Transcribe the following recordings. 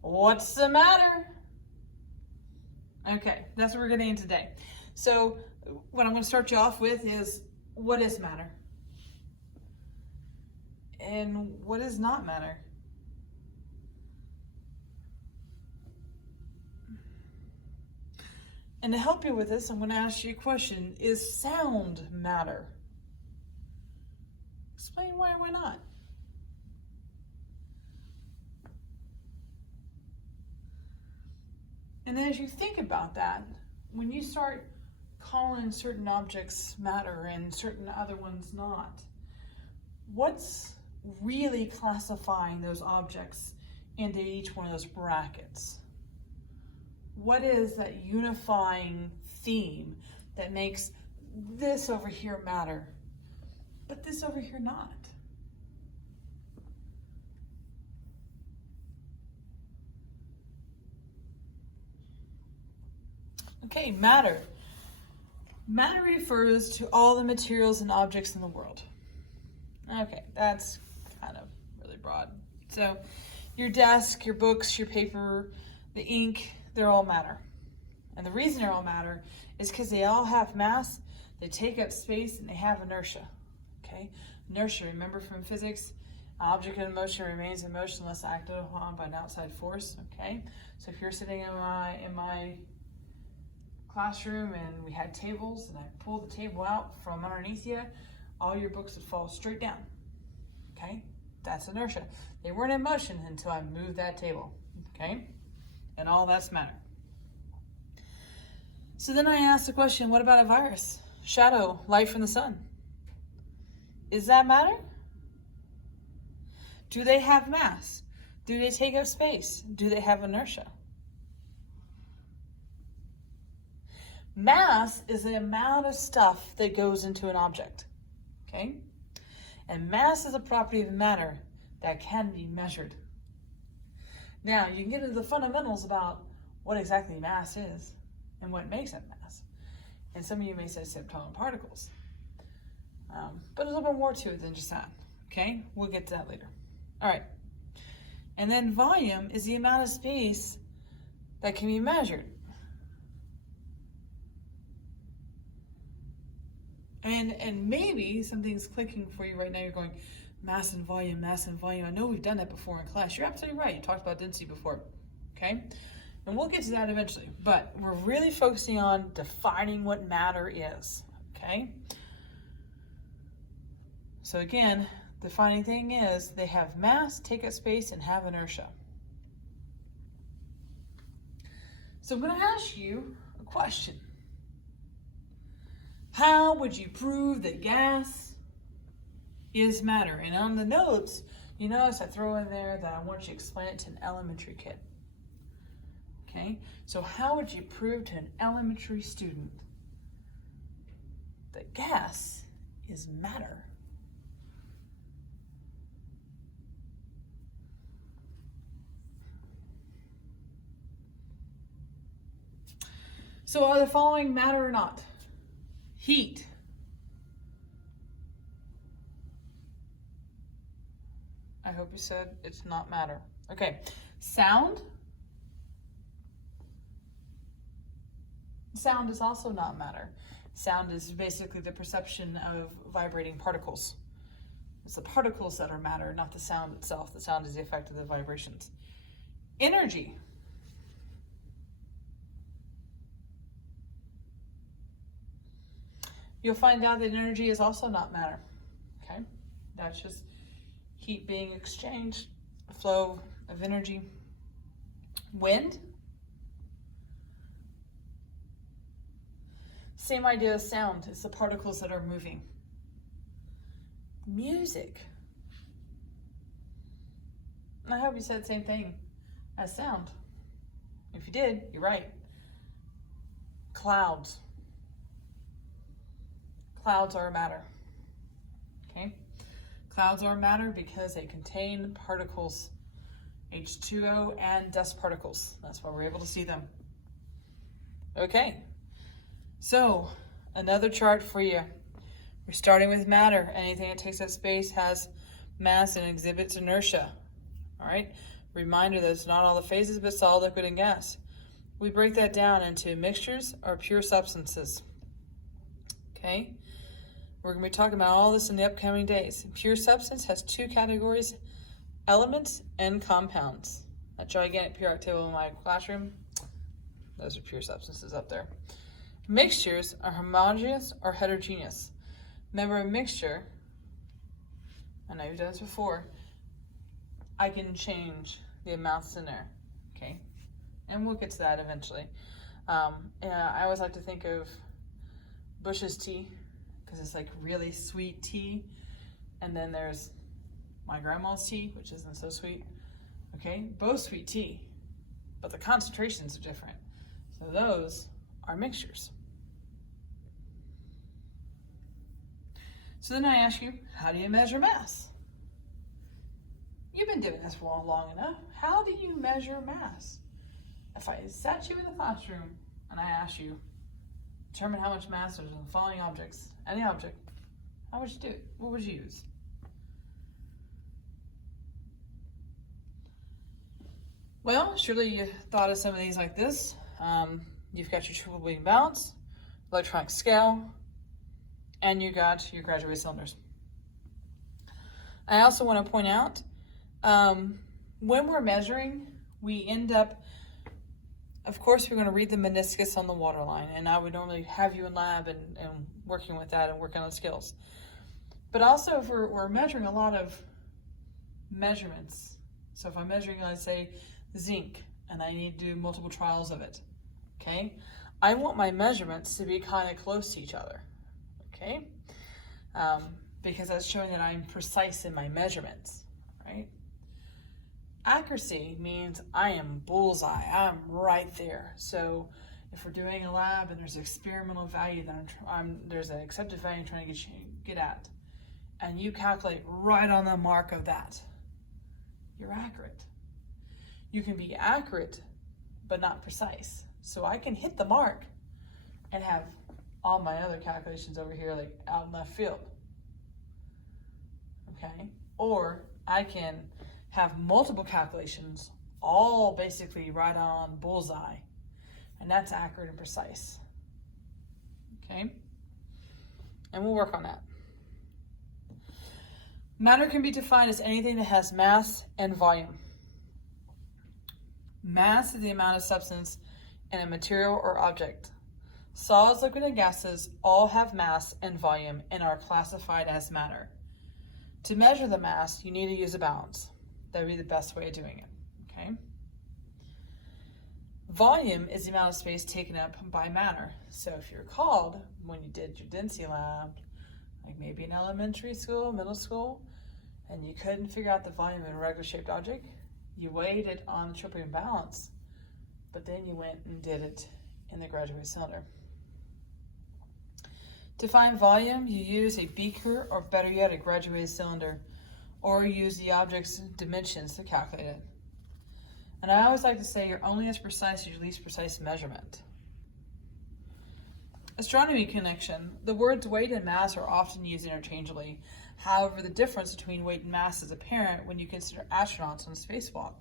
What's the matter? Okay, that's what we're getting into today. So what I'm going to start you off with is, what is matter? And what is not matter? And to help you with this, I'm going to ask you a question. Is sound matter? Explain why or why not. And as you think about that, when you start calling certain objects matter and certain other ones not, what's really classifying those objects into each one of those brackets? What is that unifying theme that makes this over here matter, but this over here not? Okay, matter. Matter refers to all the materials and objects in the world. Okay, that's kind of really broad. So your desk, your books, your paper, the ink, they're all matter. And the reason they're all matter is because they all have mass, they take up space, and they have inertia. Okay? Inertia, remember from physics, an object in motion remains in motion unless acted upon by an outside force. Okay? So if you're sitting in my classroom and we had tables and I pulled the table out from underneath you, all your books would fall straight down. Okay? That's inertia. They weren't in motion until I moved that table. Okay? And all that's matter. So then I asked the question, what about a virus? Shadow, light from the sun. Is that matter? Do they have mass? Do they take up space? Do they have inertia? Mass is the amount of stuff that goes into an object, okay? And mass is a property of matter that can be measured. Now, you can get into the fundamentals about what exactly mass is and what makes it mass. And some of you may say subatomic particles. But there's a little bit more to it than just that, okay? We'll get to that later. All right. And then volume is the amount of space that can be measured. And maybe something's clicking for you right now. You're going, mass and volume, mass and volume. I know we've done that before in class. You're absolutely right. You talked about density before, okay? And we'll get to that eventually. But we're really focusing on defining what matter is, okay? So again, the defining thing is they have mass, take up space, and have inertia. So I'm going to ask you a question. How would you prove that gas is matter? And on the notes, you notice I throw in there that I want you to explain it to an elementary kid. Okay? So how would you prove to an elementary student that gas is matter? So are the following matter or not? Heat. I hope you said it's not matter. Okay. Sound. Sound is also not matter. Sound is basically the perception of vibrating particles. It's the particles that are matter, not the sound itself. The sound is the effect of the vibrations. Energy. You'll find out that energy is also not matter, okay? That's just heat being exchanged, a flow of energy. Wind. Same idea as sound. It's the particles that are moving. Music. I hope you said the same thing as sound. If you did, you're right. Clouds. Clouds are matter. Okay? Clouds are matter because they contain particles, H2O and dust particles. That's why we're able to see them. Okay. So, another chart for you. We're starting with matter. Anything that takes up space has mass and exhibits inertia. All right? Reminder that it's not all the phases, but solid, liquid, and gas. We break that down into mixtures or pure substances. Okay? We're going to be talking about all this in the upcoming days. Pure substance has two categories, elements and compounds. That gigantic periodic table in my classroom, those are pure substances up there. Mixtures are homogeneous or heterogeneous. Remember, a mixture, I know you've done this before, I can change the amounts in there, okay? And we'll get to that eventually. I always like to think of Bush's tea, because it's like really sweet tea. And then there's my grandma's tea, which isn't so sweet, okay? Both sweet tea, but the concentrations are different. So those are mixtures. So then I ask you, how do you measure mass? You've been doing this for long enough. How do you measure mass? If I sat you in the classroom and I asked you, determine how much mass there's in the following objects, any object, how would you do it? What would you use? Well, surely you thought of some of these like this. You've got your triple beam balance, electronic scale, and you got your graduated cylinders. I also want to point out, when we're measuring, we end up, of course, we're going to read the meniscus on the waterline, and I would normally have you in lab and working with that and working on skills. But also, if we're measuring a lot of measurements, so if I'm measuring, let's say, zinc, and I need to do multiple trials of it, okay? I want my measurements to be kind of close to each other, okay? Because that's showing that I'm precise in my measurements, right? Accuracy means I am bullseye, I'm right there. So if we're doing a lab and there's an experimental value that there's an accepted value I'm trying to get at, and you calculate right on the mark of that, you're accurate. You can be accurate, but not precise. So I can hit the mark and have all my other calculations over here like out in left field, okay? Or I can have multiple calculations, all basically right on bullseye, and that's accurate and precise, okay? And we'll work on that. Matter can be defined as anything that has mass and volume. Mass is the amount of substance in a material or object. Solids, liquid, and gases all have mass and volume and are classified as matter. To measure the mass, you need to use a balance. That would be the best way of doing it, okay? Volume is the amount of space taken up by matter. So if you recalled, when you did your density lab, like maybe in elementary school, middle school, and you couldn't figure out the volume of a regular shaped object, you weighed it on the triple beam balance, but then you went and did it in the graduated cylinder. To find volume, you use a beaker, or better yet, a graduated cylinder, or use the object's dimensions to calculate it. And I always like to say you're only as precise as your least precise measurement. Astronomy connection. The words weight and mass are often used interchangeably. However, the difference between weight and mass is apparent when you consider astronauts on a spacewalk.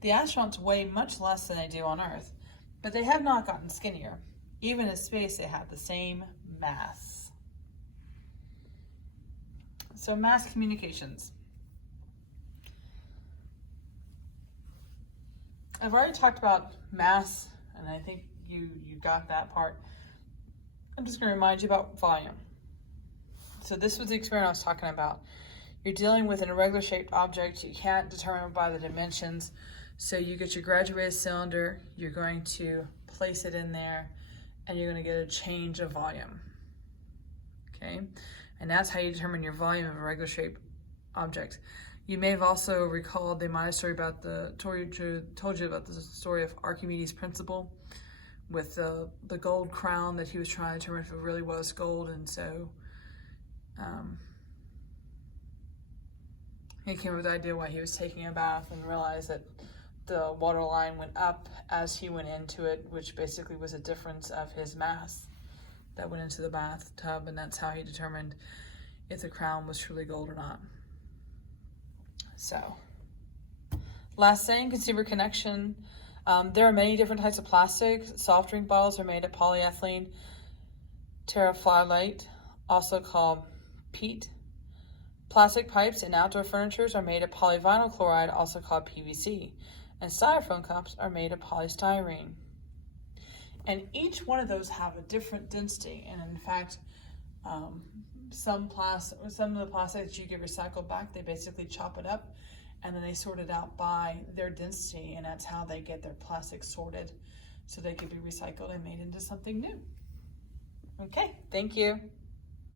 The astronauts weigh much less than they do on Earth, but they have not gotten skinnier. Even in space, they have the same mass. So mass communications. I've already talked about mass, and I think you got that part. I'm just going to remind you about volume. So this was the experiment I was talking about. You're dealing with an irregular shaped object. You can't determine by the dimensions. So you get your graduated cylinder, you're going to place it in there, and you're going to get a change of volume, okay? And that's how you determine your volume of a regular shaped object. You may have also recalled, they might have told you about the story of Archimedes' principle with the gold crown that he was trying to determine if it really was gold, and so he came up with the idea why he was taking a bath and realized that the water line went up as he went into it, which basically was a difference of his mass that went into the bathtub, and that's how he determined if the crown was truly gold or not. So, Last thing, consumer connection. There are many different types of plastic. Soft drink bottles are made of polyethylene terephthalate, also called PET. Plastic pipes and outdoor furniture are made of polyvinyl chloride, also called PVC. And styrofoam cups are made of polystyrene. And each one of those have a different density. And in fact, some of the plastic that you get recycled back, they basically chop it up and then they sort it out by their density, and that's how they get their plastic sorted so they can be recycled and made into something new. Okay, thank you.